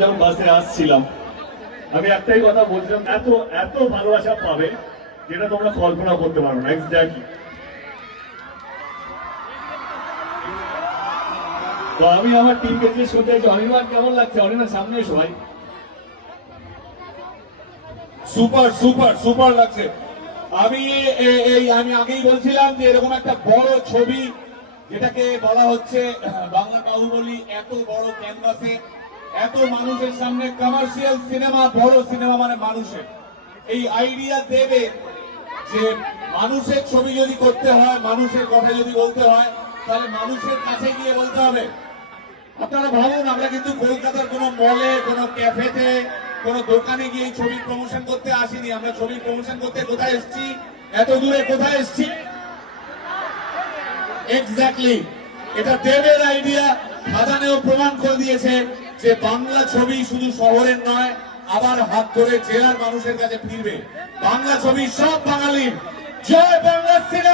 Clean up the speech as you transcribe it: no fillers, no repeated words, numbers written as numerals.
যখন বাসে আসছিলাম আমি একটাই কথা বলছিলাম, এত এত ভালোবাসা পাবে যেটা তোমরা কল্পনা করতে পারো না। এক্স্যাক্টলি। তো আমি আমার টিমকে জিজ্ঞেস করতে চাইছি, অনির্বাণ কেমন লাগছে? অনির্বাণ সামনে এসো ভাই। সুপার সুপার সুপার লাগছে। আমি আমি আগেই বলছিলাম যে এরকম একটা বড় ছবি, যেটাকে বলা হচ্ছে বাংলা বাহুবলী, এত বড় ক্যানভাসে এত মানুষের সামনে কমার্শিয়াল সিনেমা, বড় সিনেমা মানে মানুষের, এই আইডিয়া দেবে যে মানুষের ছবি যদি করতে হয়, মানুষের কথা যদি বলতে হয়, তাহলে মানুষের কাছে গিয়ে বলতে হবে। আপনারা ভাবুন, আমরা কিন্তু কলকাতার কোনো মলে, কোনো ক্যাফেতে, কোন দোকানে গিয়ে ছবির প্রমোশন করতে আসিনি। আমরা ছবির প্রমোশন করতে কোথায় এসেছি? এত দূরে কোথায় এসেছি? এক্স্যাক্টলি। এটা দেবের আইডিয়া। খাদানেও প্রমাণ করে দিয়েছে যে বাংলা ছবি শুধু শহরের নয়, আবার হাত ধরে জেলার মানুষের কাছে ফিরবে। বাংলা ছবি সব বাঙালির। জয় বাংলা সিনেমা।